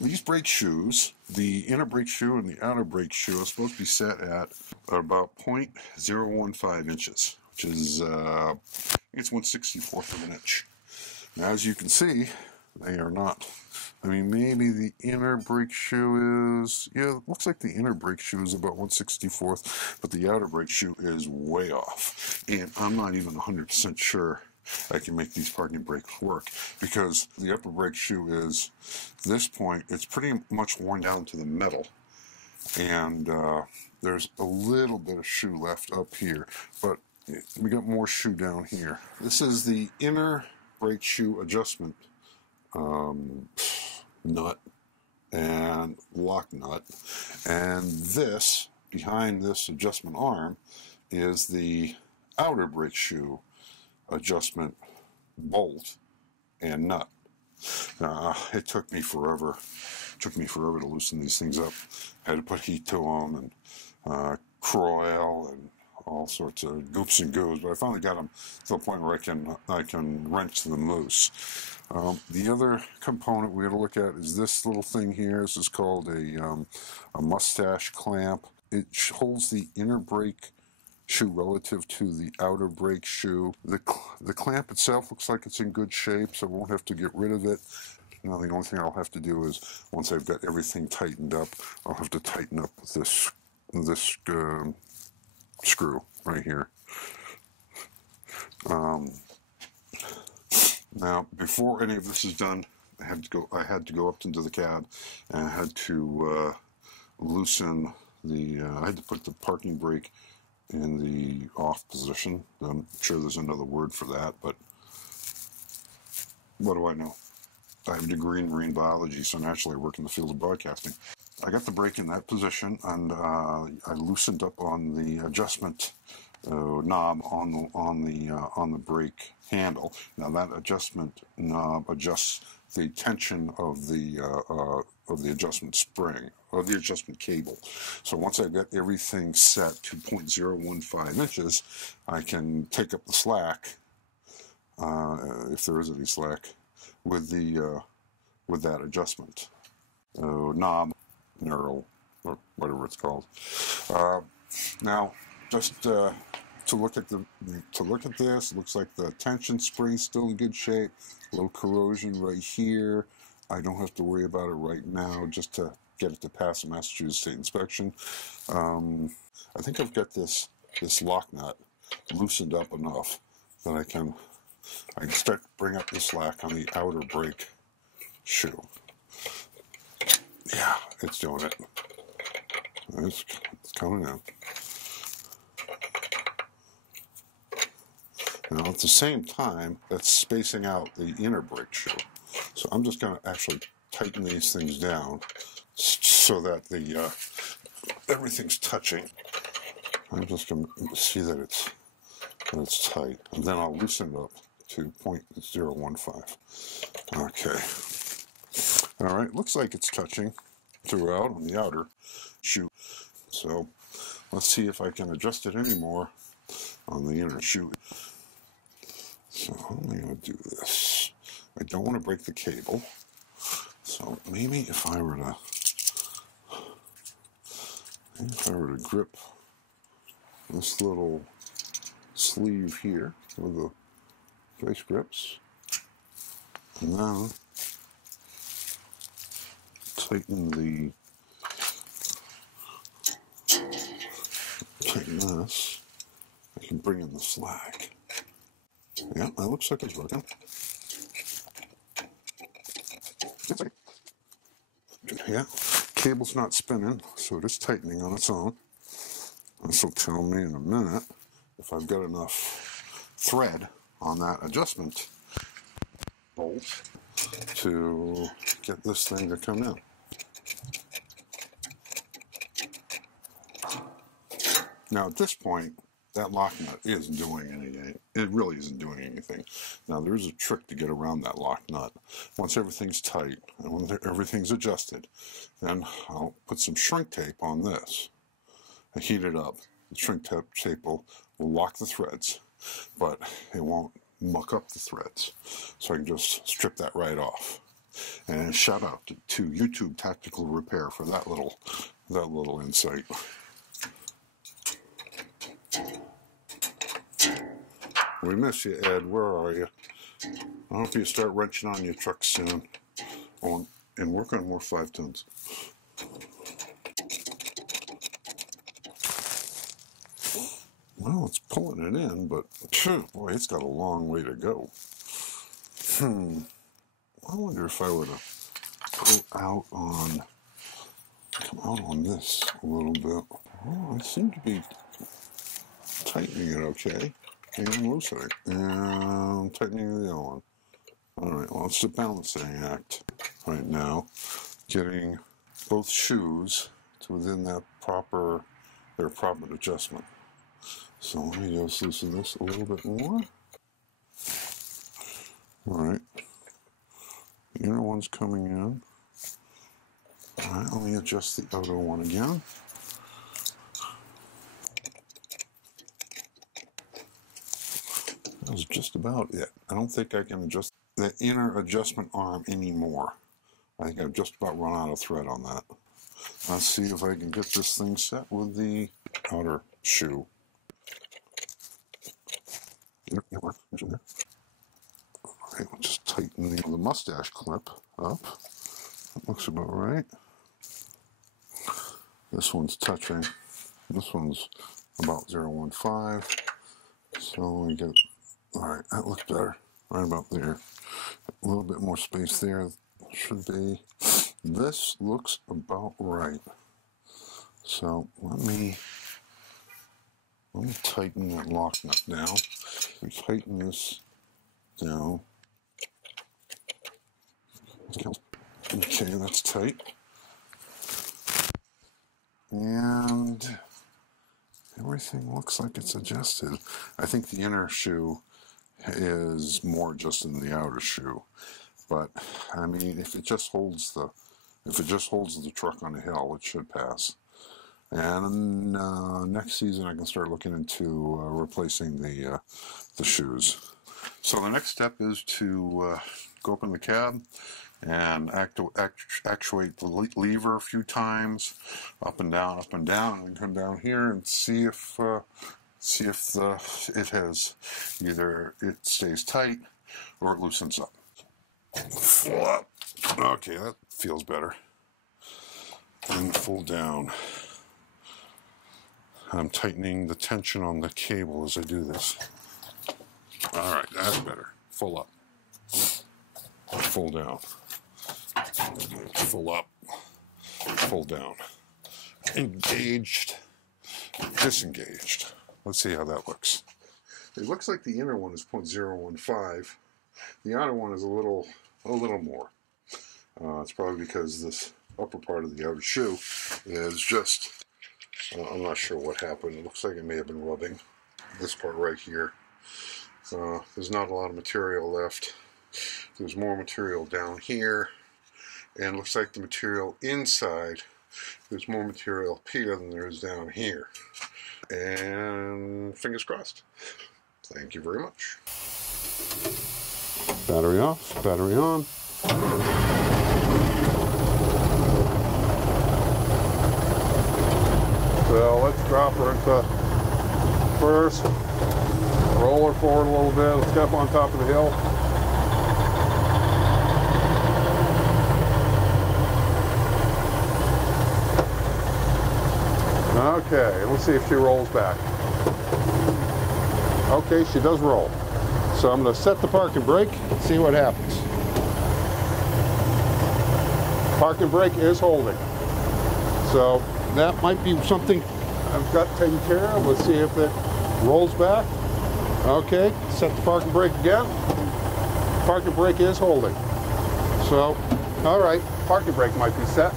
These brake shoes, the inner brake shoe and the outer brake shoe, are supposed to be set at about 0.015 inches, which is, I think it's 1/64th of an inch. Now, as you can see, they are not. I mean, maybe the inner brake shoe is, yeah, it looks like the inner brake shoe is about 1/64th, but the outer brake shoe is way off. And I'm not even 100% sure I can make these parking brakes work, because the upper brake shoe is, this point, it's pretty much worn down to the metal. And there's a little bit of shoe left up here, but we got more shoe down here. This is the inner brake shoe adjustment nut and lock nut, and this, behind this adjustment arm, is the outer brake shoe adjustment bolt and nut. It took me forever. To loosen these things up. I had to put heat to them and Croyle and all sorts of goops and goos, but I finally got them to the point where I can wrench them loose. The other component we got to look at is this little thing here. This is called a mustache clamp. It holds the inner brake shoe relative to the outer brake shoe. The clamp itself looks like it's in good shape, so I won't have to get rid of it. Now the only thing I'll have to do is, once I've got everything tightened up, I'll have to tighten up this screw right here. Now, before any of this is done, I had to go up into the cab, and I had to loosen the. I had to put the parking brake in the off position. I'm sure there's another word for that, but what do I know? I have a degree in marine biology, so naturally I work in the field of broadcasting. I got the brake in that position, and I loosened up on the adjustment knob on the brake handle. Now that adjustment knob adjusts the tension of the adjustment spring, or the adjustment cable. So once I've got everything set to 0.015 inches, I can take up the slack, if there is any slack, with that adjustment knob, knurl, or whatever it's called. Now, just to look at this, it looks like the tension spring's still in good shape. A little corrosion right here. I don't have to worry about it right now, just to get it to pass a Massachusetts State inspection. I think I've got this lock nut loosened up enough that I can start to bring up the slack on the outer brake shoe. Yeah, it's doing it. It's coming out. Now, at the same time, that's spacing out the inner brake shoe. So I'm just going to actually tighten these things down so that everything's touching. I'm just going to see that it's tight, and then I'll loosen it up to 0.015. Okay. All right, looks like it's touching throughout on the outer shoe. So let's see if I can adjust it anymore on the inner shoe. So how am I going to do this? I don't want to break the cable. So maybe if I were to grip this little sleeve here with the vice grips, and then tighten this, I can bring in the slack. Yeah, that looks like it's working. Yeah, cable's not spinning, so it is tightening on its own. This will tell me in a minute if I've got enough thread on that adjustment bolt to get this thing to come in. Now at this point, that lock nut isn't doing anything. It really isn't doing anything. Now there is a trick to get around that lock nut. Once everything's tight and when everything's adjusted, then I'll put some shrink tape on this. I heat it up. The shrink tape will lock the threads, but it won't muck up the threads. So I can just strip that right off. And shout out to YouTube Tactical Repair for that little insight. We miss you, Ed. Where are you? I hope you start wrenching on your truck soon. And work on more 5 tons. Well, it's pulling it in, but boy, it's got a long way to go. I wonder if I were to come out on this a little bit. Oh, I seem to be tightening it okay. And loosening. And tightening the other one. Alright, well, it's a balancing act right now. Getting both shoes to within their proper adjustment. So let me just loosen this a little bit more. Alright. The inner one's coming in. Alright, let me adjust the outer one again. That was just about it. I don't think I can adjust the inner adjustment arm anymore. I think I've just about run out of thread on that. Let's see if I can get this thing set with the outer shoe. Alright, we'll just tighten the mustache clip up. That looks about right. This one's touching. This one's about 0.15. So we get, alright, that looks better. Right about there. A little bit more space there should be. This looks about right. So let me tighten that lock nut down. Tighten this down. Okay, that's tight. And everything looks like it's adjusted. I think the inner shoe is more adjusted than the outer shoe. But I mean, if it just holds the truck on the hill, it should pass. And next season, I can start looking into replacing the shoes. So the next step is to go up in the cab and actuate the lever a few times, up and down, and come down here and see if it has either it stays tight or it loosens up. Okay, that feels better. And full down. I'm tightening the tension on the cable as I do this. All right, that's better. Full up. Full down. Full up. Full down. Engaged. Disengaged. Let's see how that looks. It looks like the inner one is 0.015. The outer one is a little more. It's probably because this upper part of the outer shoe is just, I'm not sure what happened. It looks like it may have been rubbing. This part right here. There's not a lot of material left. There's more material down here. And it looks like the material inside, there's more material up here than there is down here. And fingers crossed. Thank you very much. Battery off, battery on. So let's drop her into first. Roll her forward a little bit. Let's get up on top of the hill. Okay, let's see if she rolls back. Okay, she does roll. So I'm going to set the parking brake and see what happens. Parking brake is holding. So that might be something I've got taken care of. Let's see if it rolls back. Okay, set the parking brake again. Parking brake is holding. So, all right, parking brake might be set.